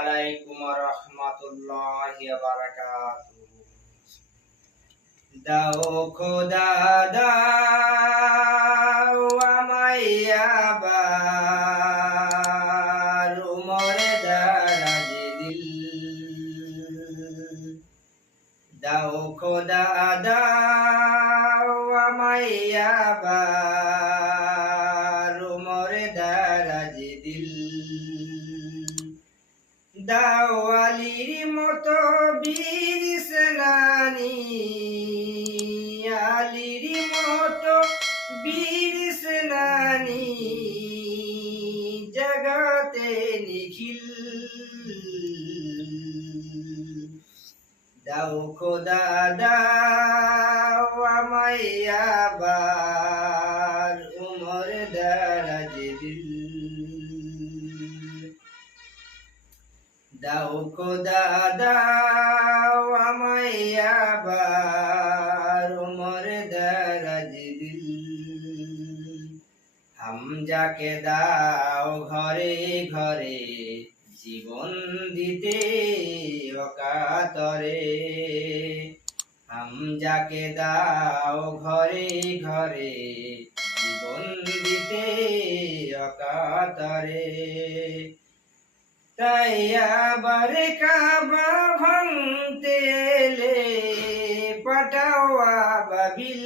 আলাইকুম ওয়া রাহমাতুল্লাহি ওয়া বারাকাতুহু। দাও খোদা দাও আমায় আবার উমরে দারাজ দিল। দাও খোদা দাও আমায় আবার উমরে দারাজ দিল। দাও আলীর মতো বীর সেনানী, আলীর মতো বীর সেনানী জগতে নিখিল। দাও খোদা দাও আমায় আবার উমর দারাজ দিল। দাও খোদা দাও আমায় আবার উমর দারাজ দিল। হামজাকে দাও ঘরে ঘরে জীবন দিতে অকাতরে। হামজাকে দাও ঘরে ঘরে জীবন দিতে অকাতরে। তাই আবার কাবা ভাঙতে এলে পাঠাও আবাবিল।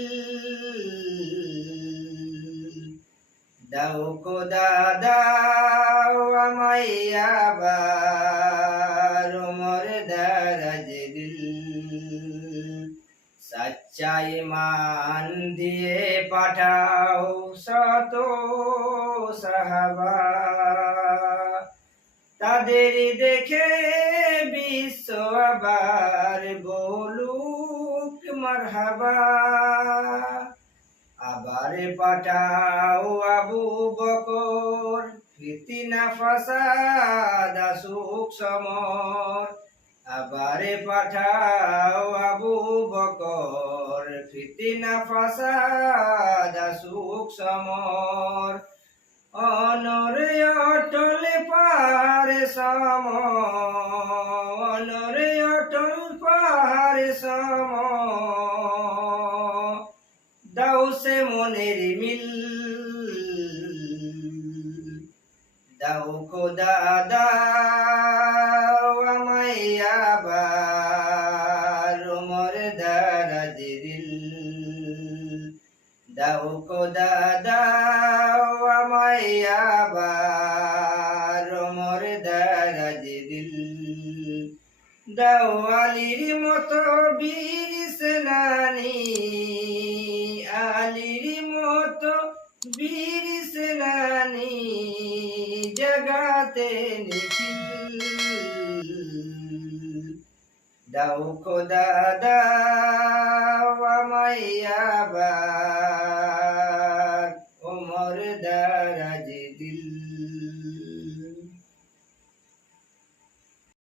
দাও খোদা দাও আমায় আবার উমর দারাজ দিল। সচ্চা ঈমান দিয়ে পাঠাও শত সাহাবা। তাদের দেখে বিশ্ব আবার বলুক মারহাবা। আবার পাঠাও আবু বকর, ফিতনা ফাসাদ আসুক সমর। আবার পাঠাও আবু বকর, ফিতনা ফাসাদ আসুক সমর। অনরে অটল পাহাড় সম, অনরে অটল পাহাড় সম দাও সে মনের মিল। দাও খোদা দাও আমায় আবার উমর দারাজ দিল। দাও খোদা দাও আমায় আবার উমর দারাজ দিল। দাও আলীর মতো বীর সেনানী, আলীর মতো বীর সেনানী জগতে নিখিল। দাও খোদা দাও আমায় আবার